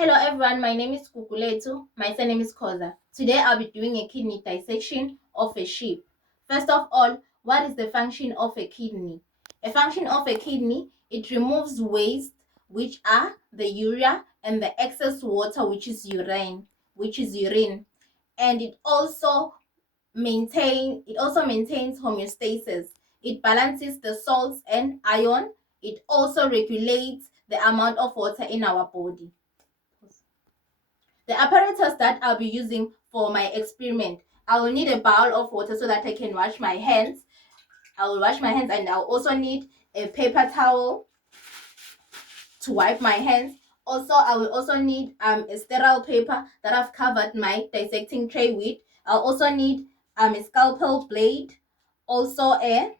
Hello everyone, my name is Kukuletu. My surname is Koza. Today I'll be doing a kidney dissection of a sheep. First of all, what is the function of a kidney? A function of a kidney, it removes waste, which are the urea and the excess water, which is urine, and it also maintains homeostasis. It balances the salts and iron. It also regulates the amount of water in our body. The apparatus that I'll be using for my experiment, I will need a bowl of water so that I can wash my hands. I will wash my hands, and I'll also need a paper towel to wipe my hands. Also, I will also need a sterile paper that I've covered my dissecting tray with. I'll also need a scalpel blade, also the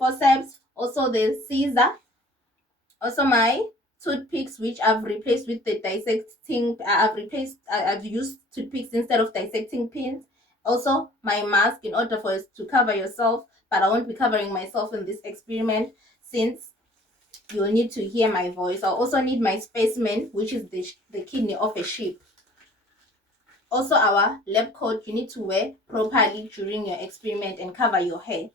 forceps, also the scissor, also my toothpicks, which I've replaced with the dissecting. I've used toothpicks instead of dissecting pins. Also my mask, in order for us to cover yourself, but I won't be covering myself in this experiment since you'll need to hear my voice. I'll also need my specimen, which is the kidney of a sheep. Also our lab coat you need to wear properly during your experiment and cover your hair.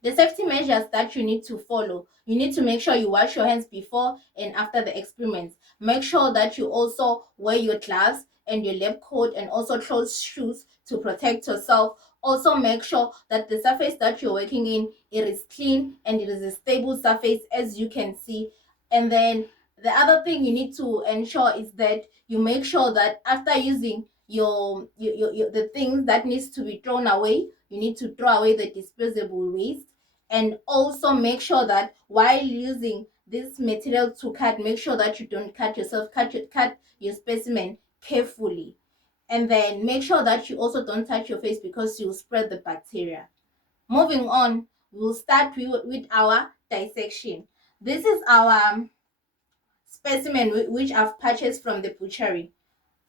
The safety measures that you need to follow: you need to make sure you wash your hands before and after the experiments. Make sure that you also wear your gloves and your lab coat, and also closed shoes to protect yourself. Also make sure that the surface that you're working in, it is clean and it is a stable surface, as you can see. And then the other thing you need to ensure is that you make sure that after using your the things that needs to be thrown away, you need to throw away the disposable waste. And also make sure that while using this material to cut, make sure that you don't cut yourself. Cut your specimen carefully. And then make sure that you also don't touch your face, because you'll spread the bacteria. Moving on, we'll start with our dissection. This is our specimen which I've purchased from the butchery.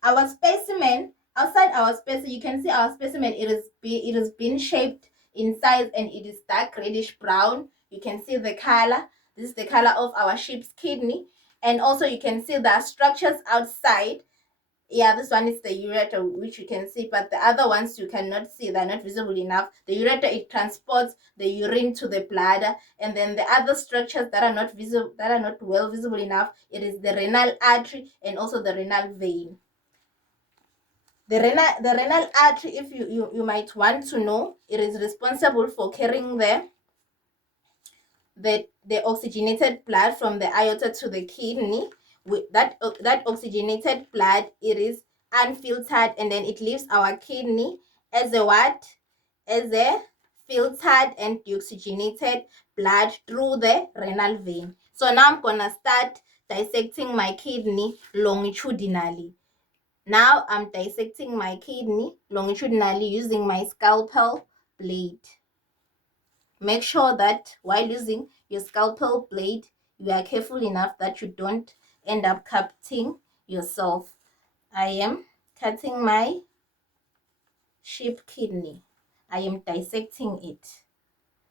Our specimen, outside our specimen, you can see our specimen, it is been shaped in size, and it is dark reddish brown. You can see the color. This is the color of our sheep's kidney. And also you can see the structures outside. Yeah, this one is the ureter, which you can see, but the other ones you cannot see. They're not visible enough. The ureter, it transports the urine to the bladder. And then the other structures that are not visible, that are not well visible enough, it is the renal artery and also the renal vein. The renal artery, if you might want to know, it is responsible for carrying the oxygenated blood from the aorta to the kidney. With that oxygenated blood, it is unfiltered, and then it leaves our kidney as a what? As a filtered and deoxygenated blood through the renal vein. So now I'm gonna start dissecting my kidney longitudinally. Now I'm dissecting my kidney longitudinally using my scalpel blade. Make sure that while using your scalpel blade, you are careful enough that you don't end up cutting yourself. I am cutting my sheep kidney. I am dissecting it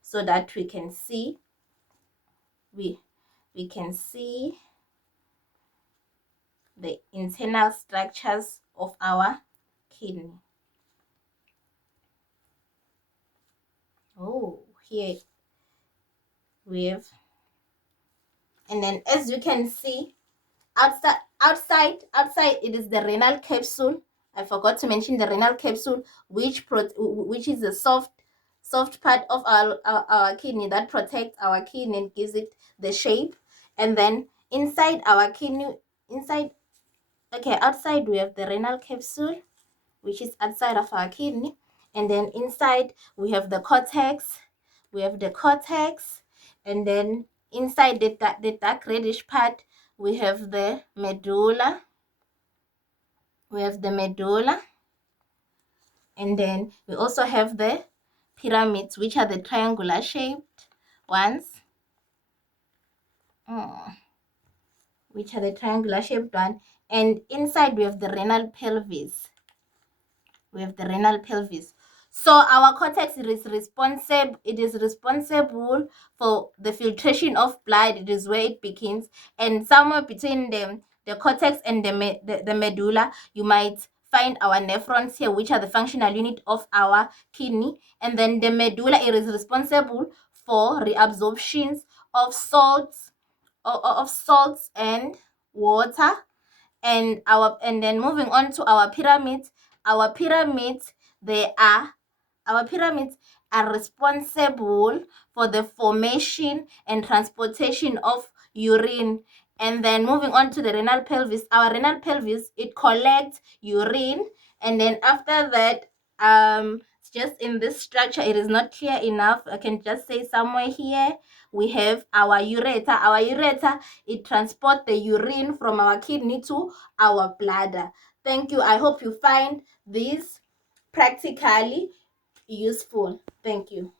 so that we can see the internal structures of our kidney. Oh, here we have, and then as you can see, outside it is the renal capsule. I forgot to mention the renal capsule, which is the soft part of our kidney that protects our kidney and gives it the shape. And then inside our kidney, outside we have the renal capsule, which is outside of our kidney. And then inside we have the cortex. And then inside the dark reddish part, we have the medulla. And then we also have the pyramids, which are the triangular shaped ones. And inside we have the renal pelvis. So our cortex is responsible for the filtration of blood. It is where it begins, and somewhere between the cortex and the medulla, you might find our nephrons here, which are the functional unit of our kidney. And then the medulla, it is responsible for reabsorptions of salts and water. And then moving on to our pyramids. Our pyramids, they are our pyramids are responsible for the formation and transportation of urine. And then moving on to the renal pelvis. Our renal pelvis, it collects urine, and then after that, just in this structure, it is not clear enough. I can just say somewhere here we have our ureter. Our ureter, it transports the urine from our kidney to our bladder. Thank you. I hope you find this practically useful. Thank you.